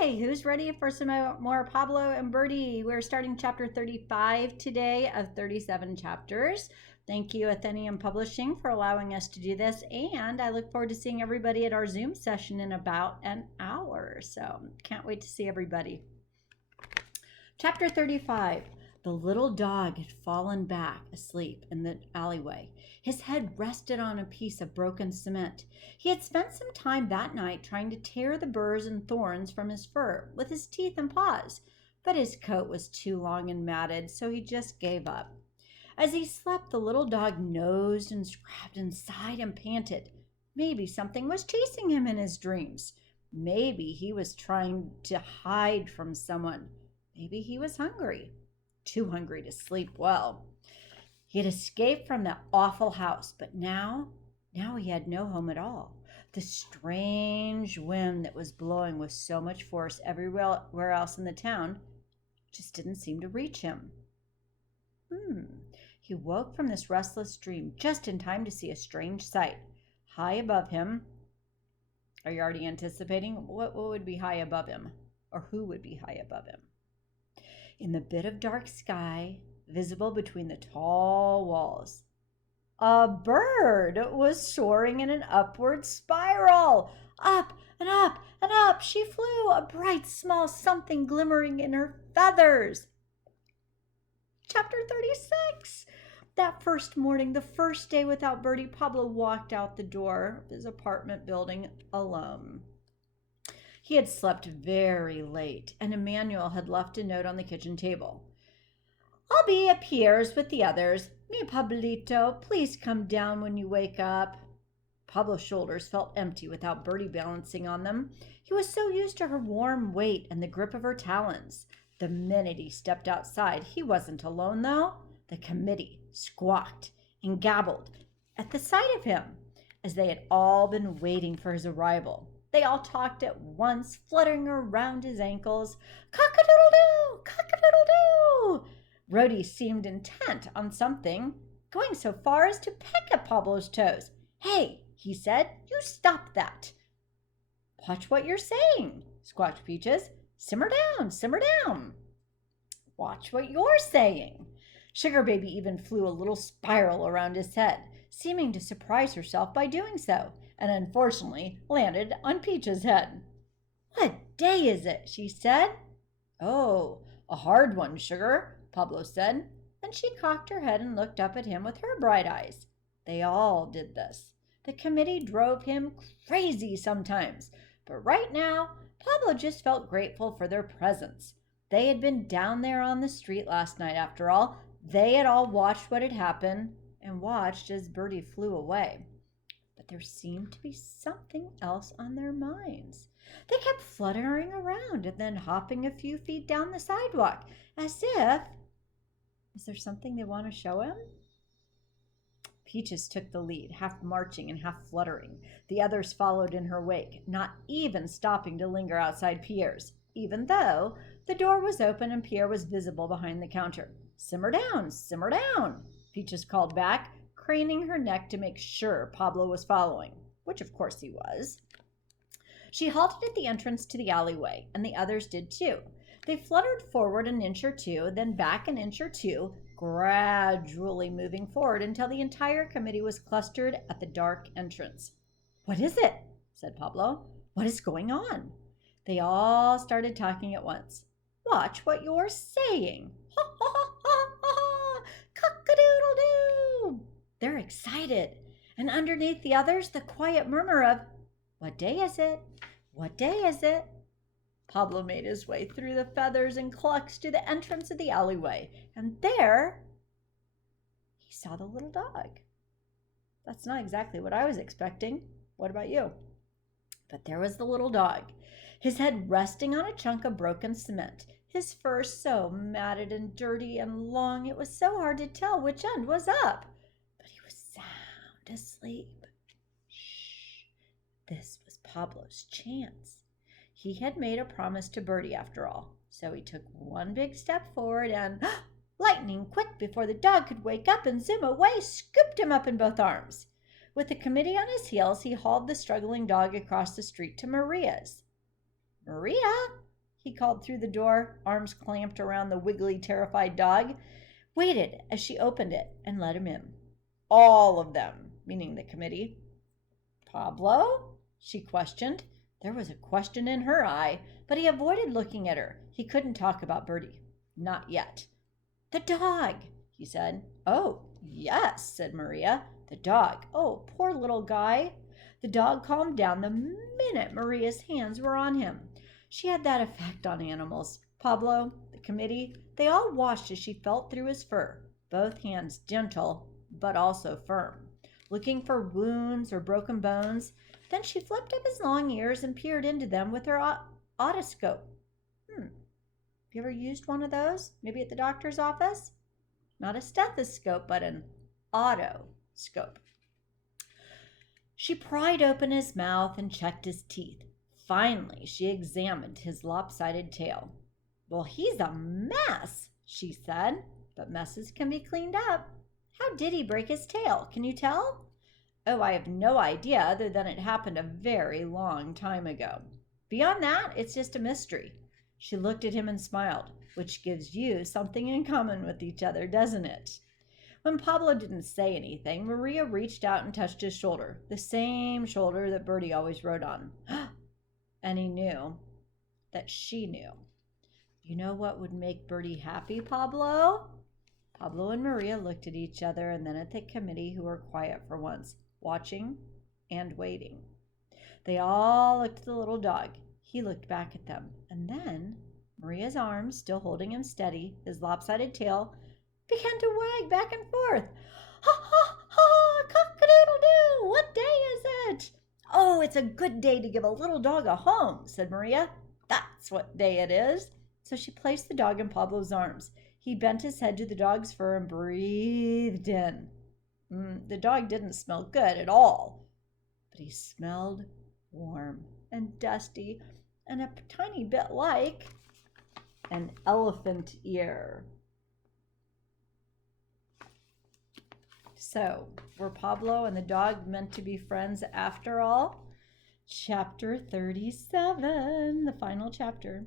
Okay, who's ready for some more Pablo and Birdie? We're starting chapter 35 today of 37 chapters. Thank you, Athenium Publishing, for allowing us to do this. And I look forward to seeing everybody at our Zoom session in about an hour. So can't wait to see everybody. Chapter 35. The little dog had fallen back asleep in the alleyway. His head rested on a piece of broken cement. He had spent some time that night trying to tear the burrs and thorns from his fur with his teeth and paws, but his coat was too long and matted, so he just gave up. As he slept, the little dog nosed and scratched and sighed and panted. Maybe something was chasing him in his dreams. Maybe he was trying to hide from someone. Maybe he was hungry. Too hungry to sleep well. He had escaped from that awful house, but now he had no home at all. The strange wind that was blowing with so much force everywhere else in the town just didn't seem to reach him. He woke from this restless dream just in time to see a strange sight. High above him, are you already anticipating what would be high above him? Or who would be high above him? In the bit of dark sky, visible between the tall walls, a bird was soaring in an upward spiral. Up and up and up she flew, a bright small something glimmering in her feathers. Chapter 36. That first morning, the first day without Birdie, Pablo walked out the door of his apartment building alone. He had slept very late, and Emmanuel had left a note on the kitchen table. I'll be at Pierre's with the others. Mi Pablito, please come down when you wake up. Pablo's shoulders felt empty without Birdie balancing on them. He was so used to her warm weight and the grip of her talons. The minute he stepped outside, he wasn't alone, though. The committee squawked and gabbled at the sight of him, as they had all been waiting for his arrival. They all talked at once, fluttering around his ankles. Cock-a-doodle-doo! Cock-a-doodle-doo! Rhodey seemed intent on something, going so far as to peck at Pablo's toes. Hey, he said, you stop that. Watch what you're saying, squawked Peaches. Simmer down, simmer down. Watch what you're saying. Sugar Baby even flew a little spiral around his head, seeming to surprise herself by doing so, and unfortunately landed on Peach's head. What day is it? She said. Oh, a hard one, Sugar, Pablo said. Then she cocked her head and looked up at him with her bright eyes. They all did this. The committee drove him crazy sometimes, but right now, Pablo just felt grateful for their presence. They had been down there on the street last night, after all. They had all watched what had happened and watched as Birdie flew away. But there seemed to be something else on their minds. They kept fluttering around and then hopping a few feet down the sidewalk, as if... Is there something they want to show him? Peaches took the lead, half marching and half fluttering. The others followed in her wake, not even stopping to linger outside Pierre's, even though the door was open and Pierre was visible behind the counter. Simmer down, Peaches called back, craning her neck to make sure Pablo was following, which of course he was. She halted at the entrance to the alleyway, and the others did too. They fluttered forward an inch or two, then back an inch or two, gradually moving forward until the entire committee was clustered at the dark entrance. What is it? Said Pablo. What is going on? They all started talking at once. Watch what you're saying. Ha ha ha ha ha! Cock-a-doodle-doo! They're excited, and underneath the others, the quiet murmur of, what day is it? What day is it? Pablo made his way through the feathers and clucks to the entrance of the alleyway, and there he saw the little dog. That's not exactly what I was expecting. What about you? But there was the little dog, his head resting on a chunk of broken cement, his fur so matted and dirty and long it was so hard to tell which end was up. But he was sound asleep. Shh. This was Pablo's chance. He had made a promise to Birdie after all, so he took one big step forward and, lightning quick before the dog could wake up and zoom away, scooped him up in both arms. With the committee on his heels, he hauled the struggling dog across the street to Maria's. Maria, he called through the door, arms clamped around the wiggly, terrified dog, waited as she opened it and let him in. All of them, meaning the committee. Pablo? She questioned. There was a question in her eye, but he avoided looking at her. He couldn't talk about Bertie. Not yet. The dog, he said. Oh, yes, said Maria. The dog. Oh, poor little guy. The dog calmed down the minute Maria's hands were on him. She had that effect on animals. Pablo, the committee, they all watched as she felt through his fur, both hands gentle but also firm, looking for wounds or broken bones. Then she flipped up his long ears and peered into them with her otoscope. Have you ever used one of those? Maybe at the doctor's office? Not a stethoscope, but an otoscope. She pried open his mouth and checked his teeth. Finally, she examined his lopsided tail. Well, he's a mess, she said, but messes can be cleaned up. How did he break his tail? Can you tell? Oh, I have no idea other than it happened a very long time ago. Beyond that, it's just a mystery. She looked at him and smiled, which gives you something in common with each other, doesn't it? When Pablo didn't say anything, Maria reached out and touched his shoulder, the same shoulder that Bertie always rode on. And he knew that she knew. You know what would make Bertie happy, Pablo? Pablo and Maria looked at each other and then at the committee, who were quiet for once, watching and waiting. They all looked at the little dog. He looked back at them. And then Maria's arms, still holding him steady, his lopsided tail, began to wag back and forth. Ha, ha, ha, cock-a-doodle-doo, what day is it? Oh, it's a good day to give a little dog a home, said Maria. That's what day it is. So she placed the dog in Pablo's arms. He bent his head to the dog's fur and breathed in. The dog didn't smell good at all, but he smelled warm and dusty and a tiny bit like an elephant ear. So, were Pablo and the dog meant to be friends after all? Chapter 37, the final chapter.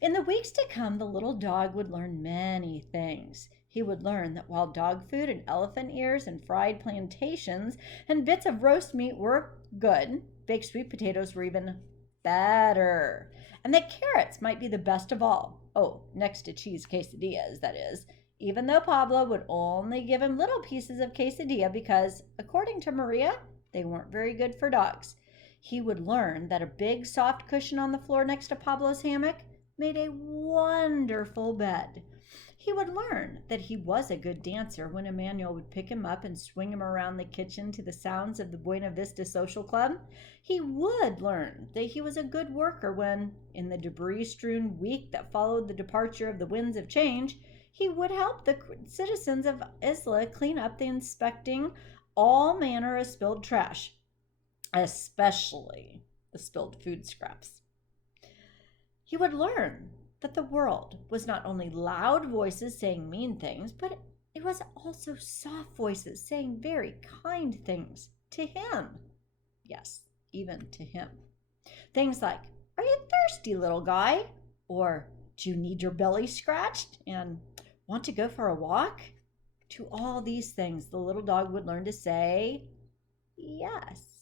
In the weeks to come, the little dog would learn many things. He would learn that while dog food and elephant ears and fried plantations and bits of roast meat were good, baked sweet potatoes were even better. And that carrots might be the best of all. Oh, next to cheese quesadillas, that is. Even though Pablo would only give him little pieces of quesadilla because, according to Maria, they weren't very good for dogs. He would learn that a big soft cushion on the floor next to Pablo's hammock made a wonderful bed. He would learn that he was a good dancer when Emmanuel would pick him up and swing him around the kitchen to the sounds of the Buena Vista Social Club. He would learn that he was a good worker when, in the debris-strewn week that followed the departure of the winds of change, he would help the citizens of Isla clean up the inspecting all manner of spilled trash, especially the spilled food scraps. He would learn that the world was not only loud voices saying mean things, but it was also soft voices saying very kind things to him. Yes, even to him. Things like, "Are you thirsty, little guy?" Or, "Do you need your belly scratched?" And, "Want to go for a walk?" To all these things, the little dog would learn to say yes,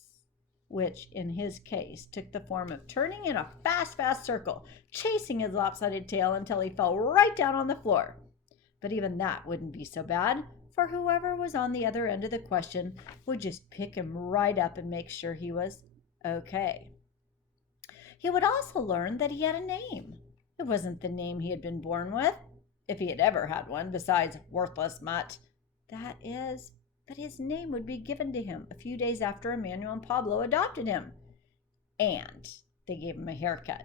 which in his case took the form of turning in a fast circle, chasing his lopsided tail until he fell right down on the floor. But even that wouldn't be so bad, for whoever was on the other end of the question would just pick him right up and make sure he was okay. He would also learn that he had a name. It wasn't the name he had been born with, if he had ever had one, besides worthless mutt. That is, but his name would be given to him a few days after Emmanuel and Pablo adopted him. And they gave him a haircut.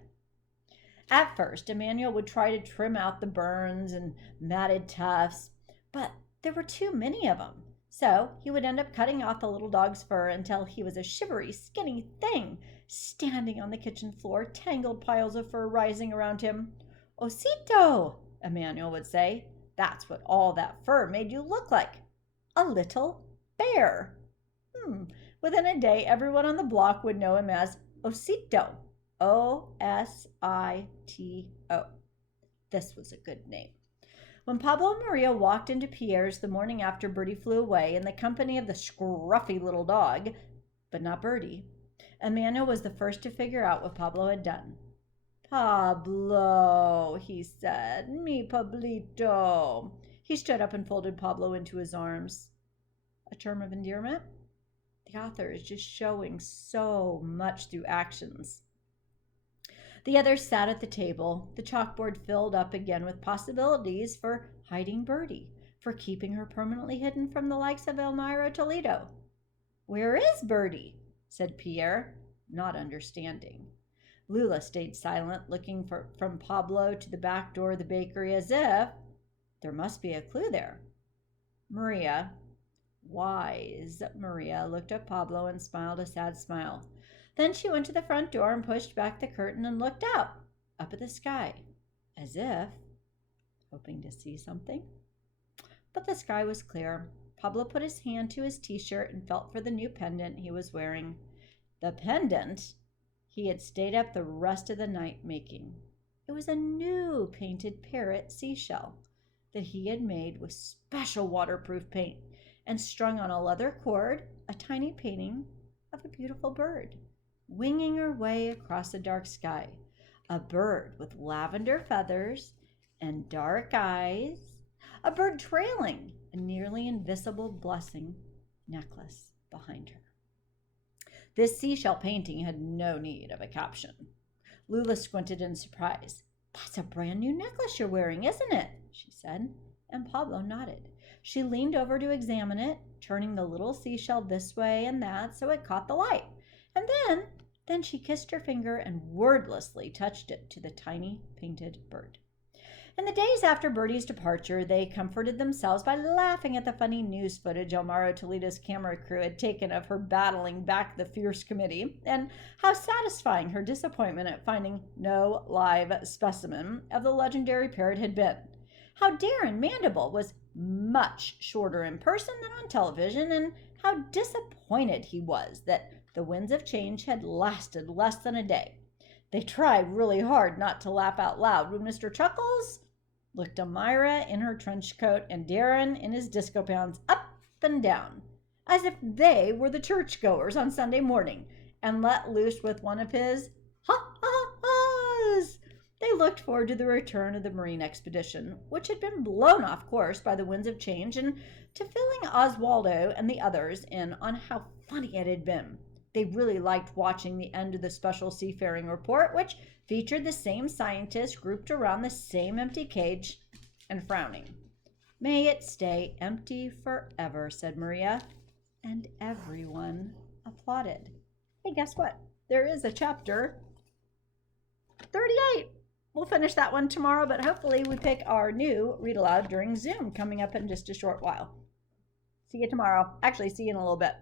At first, Emmanuel would try to trim out the burns and matted tufts, but there were too many of them. So he would end up cutting off the little dog's fur until he was a shivery, skinny thing, standing on the kitchen floor, tangled piles of fur rising around him. "Osito," Emmanuel would say. "That's what all that fur made you look like. A little bear." Within a day, everyone on the block would know him as Osito. Osito. This was a good name. When Pablo and Maria walked into Pierre's the morning after Bertie flew away in the company of the scruffy little dog, but not Bertie, Emmanuel was the first to figure out what Pablo had done. "Pablo," he said, "mi Pablito." He stood up and folded Pablo into his arms. A term of endearment? The author is just showing so much through actions. The others sat at the table, the chalkboard filled up again with possibilities for hiding Bertie, for keeping her permanently hidden from the likes of Elmira Toledo. "Where is Bertie?" said Pierre, not understanding. Lula stayed silent, looking from Pablo to the back door of the bakery as if there must be a clue there. Maria, wise Maria, looked at Pablo and smiled a sad smile. Then she went to the front door and pushed back the curtain and looked out, up at the sky, as if hoping to see something. But the sky was clear. Pablo put his hand to his t-shirt and felt for the new pendant he was wearing. The pendant he had stayed up the rest of the night making. It was a new painted parrot seashell that he had made with special waterproof paint and strung on a leather cord a tiny painting of a beautiful bird winging her way across the dark sky, a bird with lavender feathers and dark eyes, a bird trailing a nearly invisible blessing necklace behind her. This seashell painting had no need of a caption. Lula squinted in surprise. "That's a brand new necklace you're wearing, isn't it?" she said, and Pablo nodded. She leaned over to examine it, turning the little seashell this way and that so it caught the light. And then she kissed her finger and wordlessly touched it to the tiny painted bird. In the days after Bertie's departure, they comforted themselves by laughing at the funny news footage Elmira Toledo's camera crew had taken of her battling back the fierce committee, and how satisfying her disappointment at finding no live specimen of the legendary parrot had been. How Darren Mandible was much shorter in person than on television, and how disappointed he was that the winds of change had lasted less than a day. They tried really hard not to laugh out loud when Mr. Chuckles looked Elmira in her trench coat and Darren in his disco pants up and down, as if they were the churchgoers on Sunday morning, and let loose with one of his ha-ha-has. They looked forward to the return of the marine expedition, which had been blown off course by the winds of change, and to filling Oswaldo and the others in on how funny it had been. They really liked watching the end of the special seafaring report, which featured the same scientists grouped around the same empty cage and frowning. "May it stay empty forever," said Maria, and everyone applauded. Hey, guess what? There is a chapter 38. We'll finish that one tomorrow, but hopefully we pick our new read aloud during Zoom coming up in just a short while. See you tomorrow. Actually, see you in a little bit.